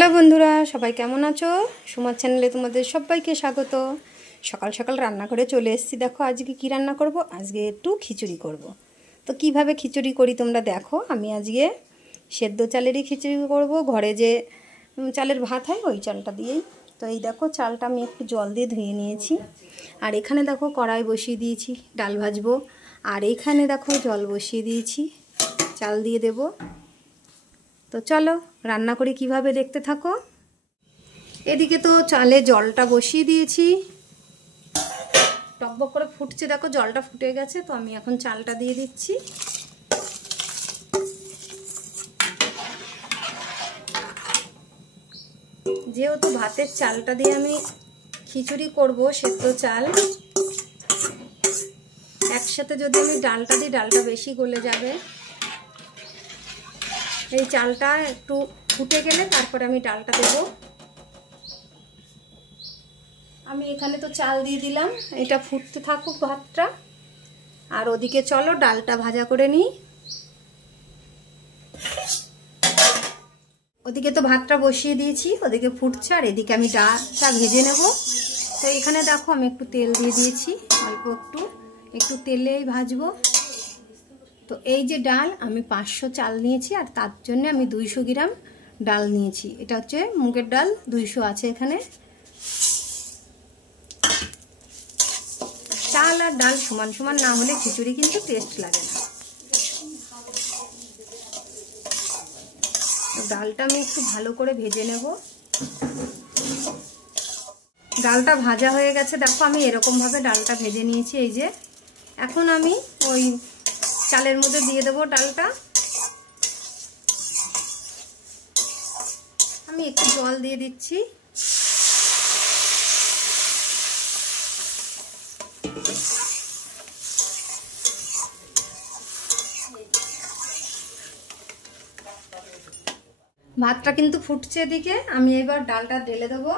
Hello বন্ধুরা, সবাই কেমন আছো? সুমার চ্যানেলে তোমাদের সবাইকে স্বাগত। সকাল সকাল রান্না করে চলে এসেছি। দেখো আজকে কি রান্না করব। আজকে একটু খিচুড়ি করব। তো কিভাবে খিচুড়ি করি তোমরা দেখো। আমি আজকে সেদ্ধ চালেরই খিচুড়ি করব। ঘরে যে চালের ভাত হয় ওই চালটা দিয়েই। তো এই দেখো চালটা আমি একটু জল দিয়ে ধুয়ে নিয়েছি। আর এখানে দেখো কড়াই বসিয়ে দিয়েছি, ডাল ভাজবো। আর এখানে দেখো জল বসিয়ে দিয়েছি, চাল দিয়ে দেব। তো চলো রান্না করি কিভাবে, দেখতে থাকো। এদিকে তো চালে জলটা বসিয়ে দিয়েছি, টকবক করে ফুটছে। দেখো জলটা ফুটে গেছে। তো আমি এখন চালটা দিয়ে দিচ্ছি। যেহেতু ভাতের চালটা দিয়ে আমি খিচুড়ি করব, সেদ্ধ চাল, একসাথে যদি আমি ডালটা দিই ডালটা বেশি গলে যাবে। এই চালটা একটু ফুটে গেলে তারপরে আমি ডালটা দেব। আমি এখানে তো চাল দিয়ে দিলাম, এটা ফুটতে থাকুক ভাতটা। আর ওদিকে চলো ডালটা ভাজা করে নিই। ওদিকে তো ভাতটা বসিয়ে দিয়েছি, ওদিকে ফুটছে, আর এদিকে আমি ডালটা ভেজে নেব। তো এখানে দেখো আমি একটু তেল দিয়ে দিয়েছি, অল্প একটু তেলেই ভাজবো। তো এই যে ডাল, আমি 500 চাল নিয়েছি, আর তার জন্য আমি 200 গ্রাম ডাল নিয়েছি। এটা হচ্ছে মুগের ডাল, 200 আছে এখানে। চাল আর ডাল সমান সমান না হলে খিচুড়ি কিন্তু টেস্ট লাগে না। ডালটা আমি একটু ভালো করে ভেজে নেব। ডালটা ভাজা হয়ে গেছে, দেখো আমি এরকম ভাবে ডালটা ভেজে নিয়েছি। এই যে এখন আমি ওই চালের মধ্যে দিয়ে দেবো ডালটা। আমি একটু জল দিয়ে দিচ্ছি। ভাতটা কিন্তু ফুটছে এদিকে, আমি এবার ডালটা ঢেলে দেবো।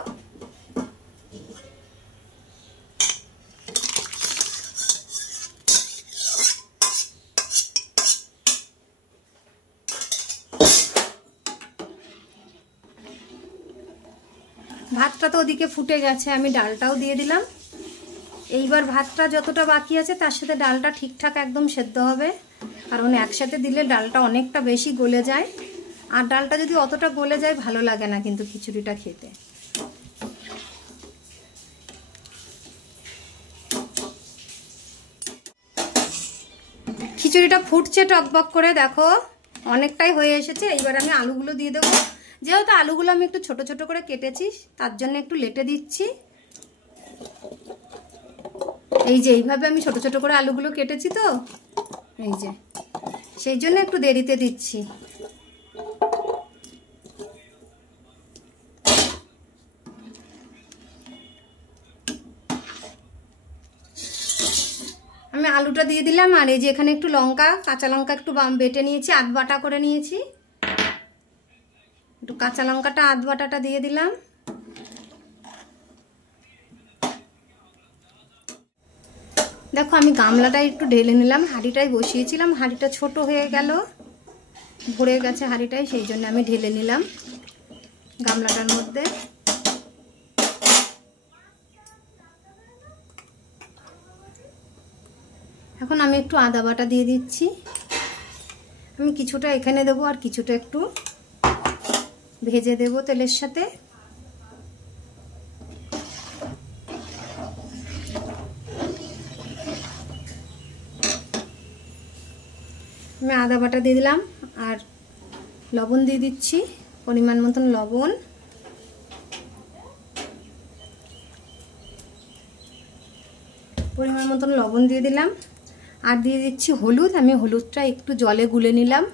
ভাতটা তো ওদিকে ফুটে গেছে, আমি ডালটাও দিয়ে দিলাম। এইবার ভাতটা যতটা বাকি আছে তার সাথে ডালটা ঠিকঠাক একদম সেদ্ধ হবে, কারণ একসাথে দিলে ডালটা অনেকটা বেশি গলে যায়। আর ডালটা যদি অতটা গলে যায় ভালো লাগে না কিন্তু খিচুড়িটা খেতে। খিচুড়িটা ফুটছে টকবক করে, দেখো অনেকটাই হয়ে এসেছে। এইবার আমি আলুগুলো দিয়ে দেবো। যেহেতু আলুগুলো আমি একটু ছোট ছোট করে কেটেছি, তার জন্য একটু লেটে দিচ্ছি। এই যে এইভাবে আমি ছোট ছোট করে আলুগুলো কেটেছি, তো এই যে সেই জন্য একটু দেরিতে দিচ্ছি। আমি আলুটা দিয়ে দিলাম। আর এই যে এখানে একটু লঙ্কা, কাঁচা লঙ্কা একটু বেটে নিয়েছি, আধ বাটা করে নিয়েছি। একটু কাঁচা লঙ্কাটা আধ বাটাটা দিয়ে দিলাম। দেখো আমি গামলাটা একটু ঢেলে নিলাম, হাঁড়িটাই বসিয়েছিলাম, হাঁড়িটা ছোট হয়ে গেল, ভরে গেছে হাঁড়িটাই, সেই জন্য আমি ঢেলে নিলাম গামলাটার মধ্যে। এখন আমি একটু আদা বাটা দিয়ে দিচ্ছি। আমি কিছুটা এখানে দেবো আর কিছুটা একটু ভেজে দেবো তেলের সাথে। আমি আদা বাটা দিয়ে দিলাম, আর লবণ দিয়ে দিচ্ছি, পরিমাণ মতন লবণ। পরিমাণ মতন লবণ দিয়ে দিলাম, আর দিয়ে দিচ্ছি হলুদ। আমি হলুদটা একটু জলে গুলে নিলাম।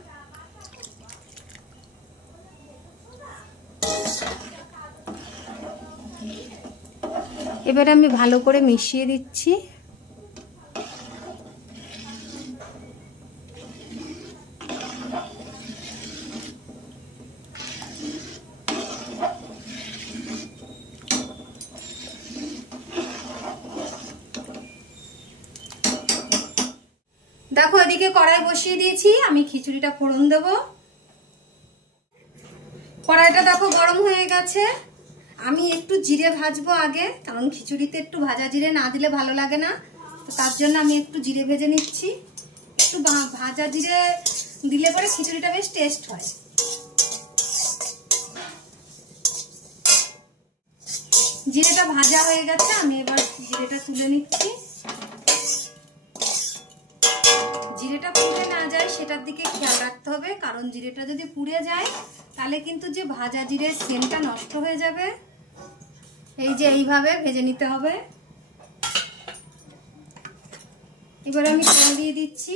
এবারে আমি ভালো করে মিশিয়ে দিচ্ছি। দেখো এদিকে কড়াই বসিয়ে দিয়েছি, আমি খিচুড়িটা ফোড়ন দেব। কড়াইটা দেখো গরম গরম হয়ে গেছে। আমি একটু জিরে ভাজবো আগে, কারণ খিচুড়িতে একটু ভাজা জিরে না দিলে ভালো লাগে না। তো তার জন্য আমি একটু জিরে ভেজে নিচ্ছি। একটু ভাজা জিরে দিলে পরে খিচুড়িটা বেশ টেস্ট হয়। জিরেটা ভাজা হয়ে গেছে, আমি এবার জিরেটা তুলে নিচ্ছি। জিরেটা পুড়ে না যায় সেটার দিকে খেয়াল রাখতে হবে, কারণ জিরেটা যদি পুড়ে যায় তাহলে কিন্তু যে ভাজা জিরের সেন্টটা নষ্ট হয়ে যাবে। এই যে এইভাবে ভেজে নিতে হবে। এবার আমি তেল দিয়ে দিচ্ছি।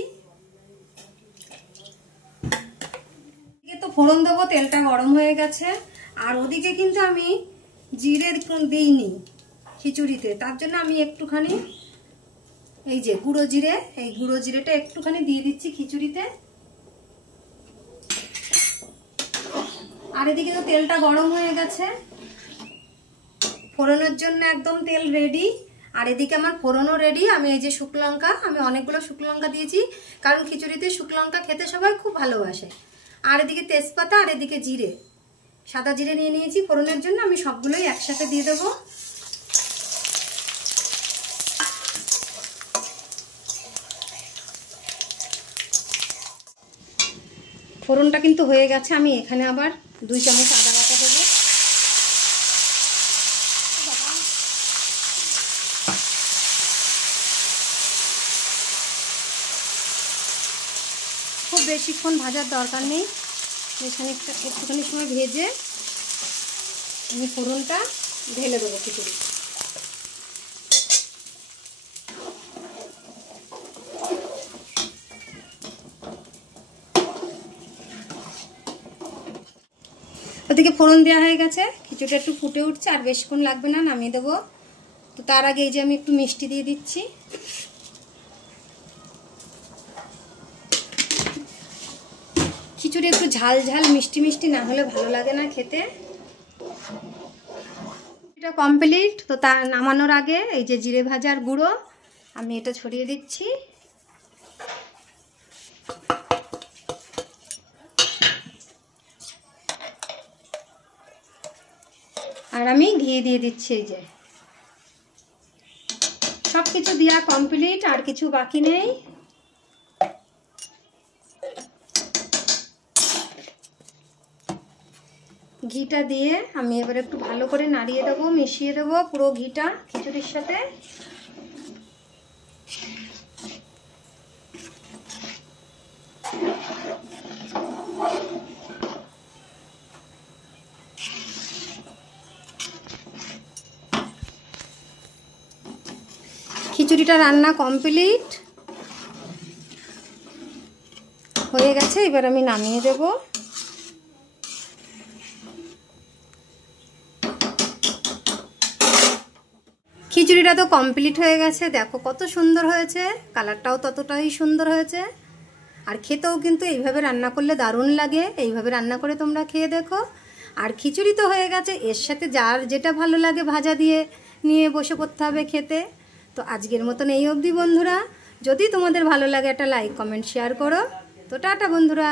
তো ফোড়ন দেবো, তেলটা গরম হয়ে গেছে। আর ওদিকে কিন্তু আমি জিরে দিইনি খিচুড়িতে, তার জন্য আমি একটুখানি এই যে গুঁড়ো জিরে, এই গুঁড়ো জিরেটা একটুখানি দিয়ে দিচ্ছি খিচুড়িতে। আর এদিকে তো তেলটা গরম হয়ে গেছে, ফোড়নের জন্য একদম তেল রেডি। আর এদিকে আমার ফোড়নও রেডি। আমি এই যে শুকনো লঙ্কা, আমি অনেকগুলো শুকনো লঙ্কা দিয়েছি, কারণ খিচুড়িতে শুকনো লঙ্কা খেতে সবাই খুব ভালোবাসে। আর এদিকে তেজপাতা, আর এদিকে জিরে, সাদা জিরে নিয়ে নিয়েছি ফোড়নের জন্য। আমি সবগুলোই একসাথে দিয়ে দেবো। ফোড়নটা কিন্তু হয়ে গেছে। আমি এখানে আবার 2 চামচ আদা বাটা দেবো। খুব বেশিক্ষণ ভাজার দরকার নেই, এখানে একটুখানি সময় ভেজে আমি ফোড়নটা ঢেলে দেবো খিচুড়ি। ওদিকে ফোড়ন দেওয়া হয়ে গেছে, খিচুড়িটা একটু ফুটে উঠছে, আর বেশিক্ষণ লাগবে না, নামিয়ে দেবো। তো তার আগে এই যে আমি একটু মিষ্টি দিয়ে দিচ্ছি। খিচুড়ি একটু ঝাল ঝাল মিষ্টি মিষ্টি না হলে ভালো লাগে না খেতে। এটা কমপ্লিট। তো তা নামানোর আগে এই যে জিরে ভাজার গুঁড়ো আমি এটা ছড়িয়ে দিচ্ছি। আর আমি ঘি দিয়ে দিচ্ছি। এই যে সব কিছু দেওয়া কমপ্লিট, আর কিছু বাকি নেই। ঘিটা দিয়ে আমি এবার একটু ভালো করে নাড়িয়ে দেবো, মিশিয়ে দেবো পুরো ঘিটা খিচুড়ির সাথে। খিচুড়িটা রান্না কমপ্লিট হয়ে গেছে, এবার আমি নামিয়ে দেবো। খিচুড়িটা তো কমপ্লিট হয়ে গেছে, দেখো কত সুন্দর হয়েছে, কালারটাও ততটাই সুন্দর হয়েছে। আর খেতেও কিন্তু এইভাবে রান্না করলে দারুণ লাগে। এইভাবে রান্না করে তোমরা খেয়ে দেখো। আর খিচুড়ি তো হয়ে গেছে, এর সাথে যার যেটা ভালো লাগে ভাজা দিয়ে নিয়ে বসে পড়তে হবে খেতে। তো আজকের মতন এই অবধি বন্ধুরা। যদি তোমাদের ভালো লাগে একটা লাইক কমেন্ট শেয়ার করো। তো টাটা বন্ধুরা।